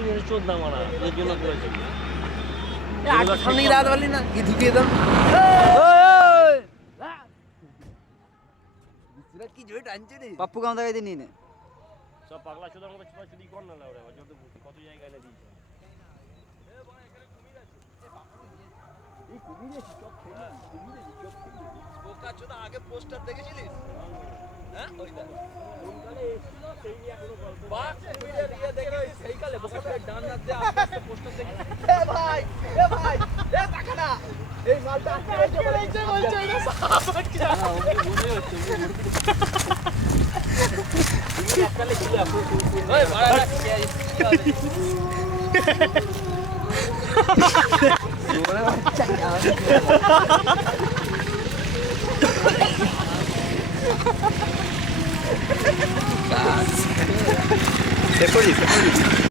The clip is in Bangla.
তুমি চোদ না মারা এর জন্য করেছি সামনে রাত বলি না কি ঢুকিয়ে দাও কি জয় টানছে রে পাপ্পু কাম দেখাই দিন সব পাগলা চোদার মতো ছোটাছুটি কর না লাউরে যত কত জায়গায় না দিয়েছে বোকা চোদা আগে পোস্টার দেখেছিলিস হ্যাঁ ওইটা কোনকালে এসেছিল সেই নিয়ে এখনো গল্প বাস মিডিয়া দিয়ে দেখে সেই কালে বোকা চোদা ডান হাত দিয়ে আস্তে পোস্টার দেখে এ ভাই এ টাকা না এই মালটা আটকে রয়েছে বলছে এটা সাপ আটকে যা মনে হচ্ছে তুমি এককালে ছিল ওই মারা কি হবে ওরে বাচ্চা দেখো